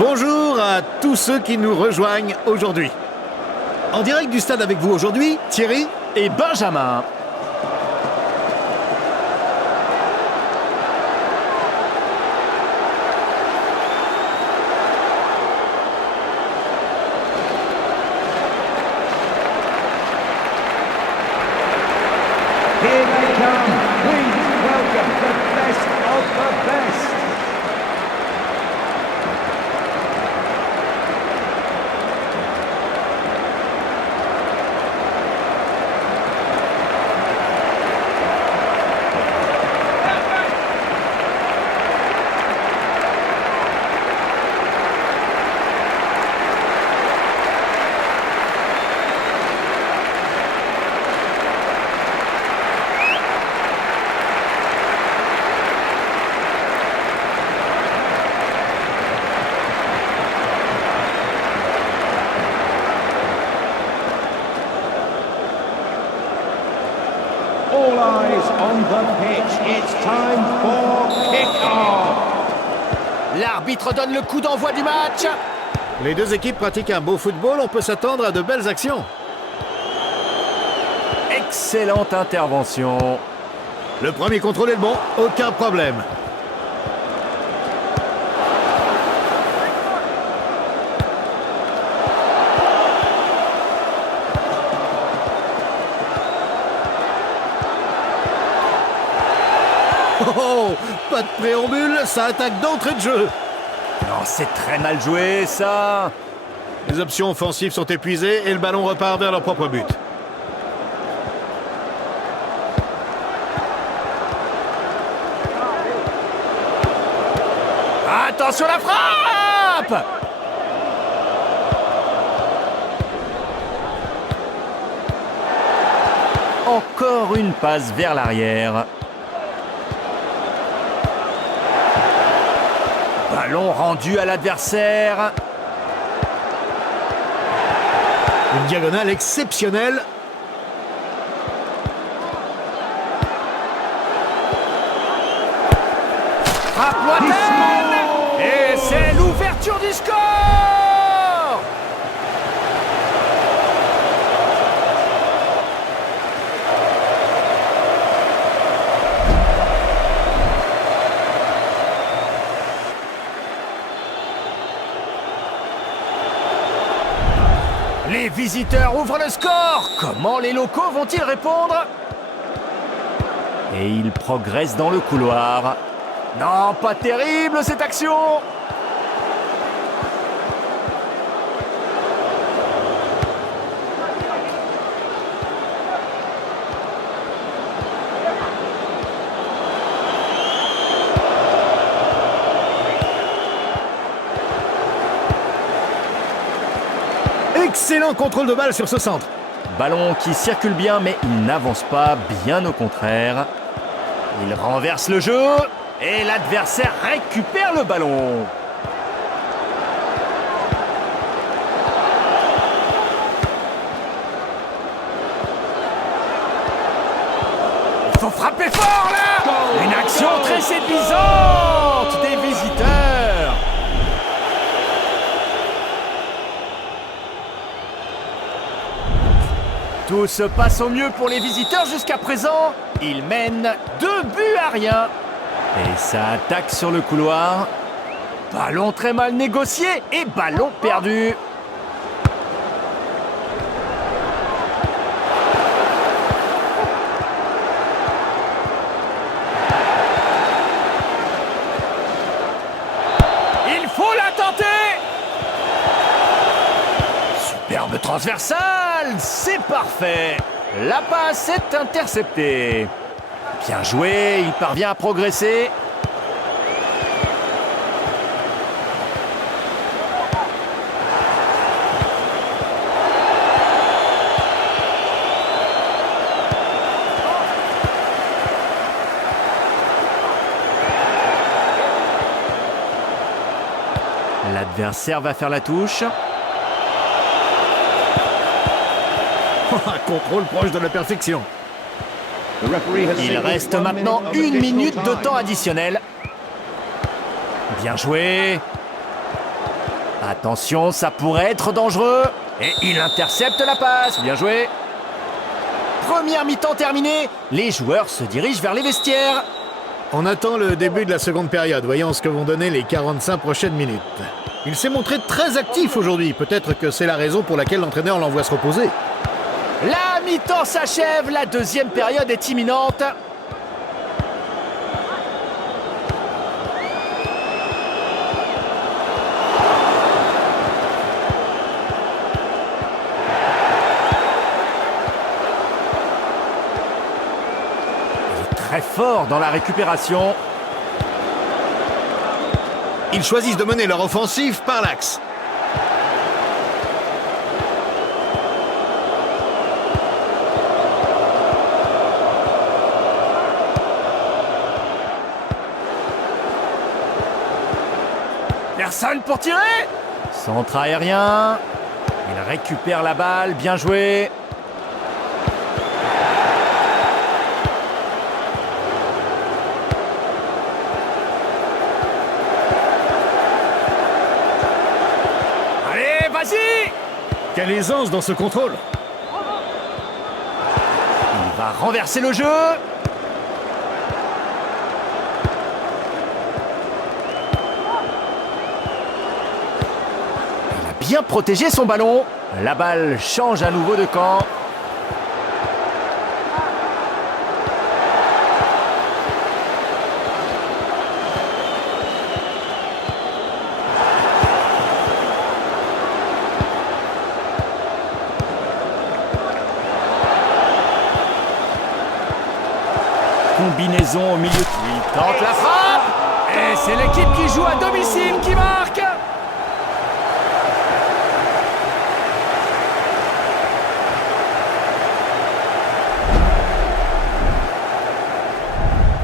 Bonjour à tous ceux qui nous rejoignent aujourd'hui. En direct du stade avec vous aujourd'hui, Thierry et Benjamin. Here they come. Please welcome the best of the best. All eyes on the pitch. It's time for kick-off. L'arbitre donne le coup d'envoi du match. Les deux équipes pratiquent un beau football, on peut s'attendre à de belles actions. Excellente intervention. Le premier contrôle est le bon, aucun problème. Oh, pas de préambule, ça attaque d'entrée de jeu. Non, c'est très mal joué, ça. Les options offensives sont épuisées et le ballon repart vers leur propre but. Attention la frappe! Encore une passe vers l'arrière. Ballon rendu à l'adversaire. Une diagonale exceptionnelle. Frappe lointaine! Et c'est l'ouverture du score! Les visiteurs ouvrent le score. Comment les locaux vont-ils répondre? Et ils progressent dans le couloir. Non, pas terrible cette action. Excellent contrôle de balle sur ce centre. Ballon qui circule bien, mais il n'avance pas, bien au contraire. Il renverse le jeu et l'adversaire récupère le ballon. Il faut frapper fort là! Une action très séduisante des visiteurs. Tout se passe au mieux pour les visiteurs jusqu'à présent. Ils mènent 2 buts à rien. Et ça attaque sur le couloir. Ballon très mal négocié et ballon perdu. Il faut la tenter. Superbe transversale, c'est parfait. La passe est interceptée. Bien joué, il parvient à progresser. L'adversaire va faire la touche. Un contrôle proche de la perfection. Il reste maintenant 1 minute de temps additionnel. Bien joué. Attention, ça pourrait être dangereux. Et il intercepte la passe. Bien joué. Première mi-temps terminée. Les joueurs se dirigent vers les vestiaires. On attend le début de la seconde période. Voyons ce que vont donner les 45 prochaines minutes. Il s'est montré très actif aujourd'hui. Peut-être que c'est la raison pour laquelle l'entraîneur l'envoie se reposer. La mi-temps s'achève. La deuxième période est imminente. Très fort dans la récupération. Ils choisissent de mener leur offensive par l'axe. Personne pour tirer. Centre aérien. Il récupère la balle. Bien joué. Vas-y! Quelle aisance dans ce contrôle! Il va renverser le jeu. Il a bien protégé son ballon. La balle change à nouveau de camp. Combinaison au milieu. Il tente la frappe. Et c'est l'équipe qui joue à domicile qui marque.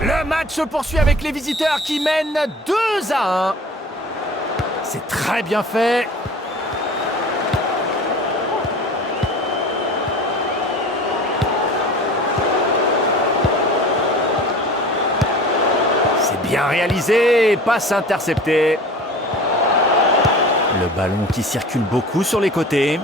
Le match se poursuit avec les visiteurs qui mènent 2-1. C'est très bien fait. Bien réalisé, passe interceptée. Le ballon qui circule beaucoup sur les côtés.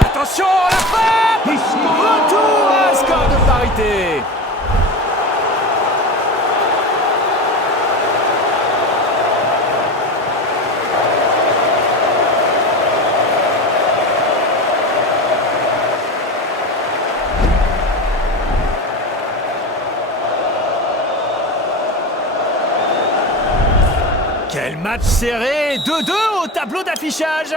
Attention, la frappe! Retour à un score de parité. Quel match serré! 2-2 au tableau d'affichage.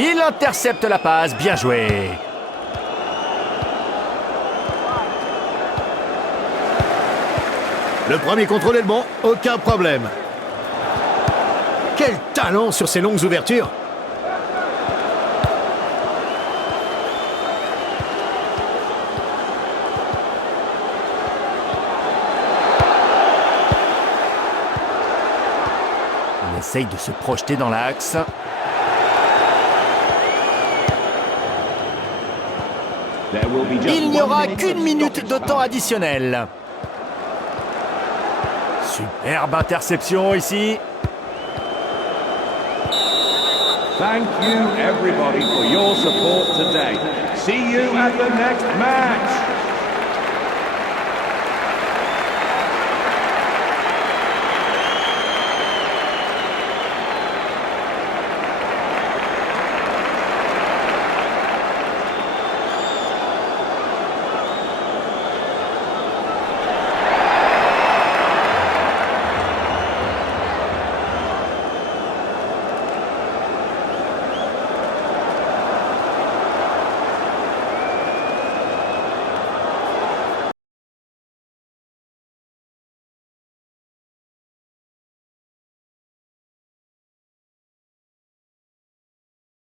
Il intercepte la passe, bien joué. Le premier contrôle est le bon, aucun problème. Quel talent sur ces longues ouvertures! Il essaye de se projeter dans l'axe. Il n'y aura qu'une minute de temps additionnel. Superbe interception ici. Thank you everybody for your support today. See you at the next match.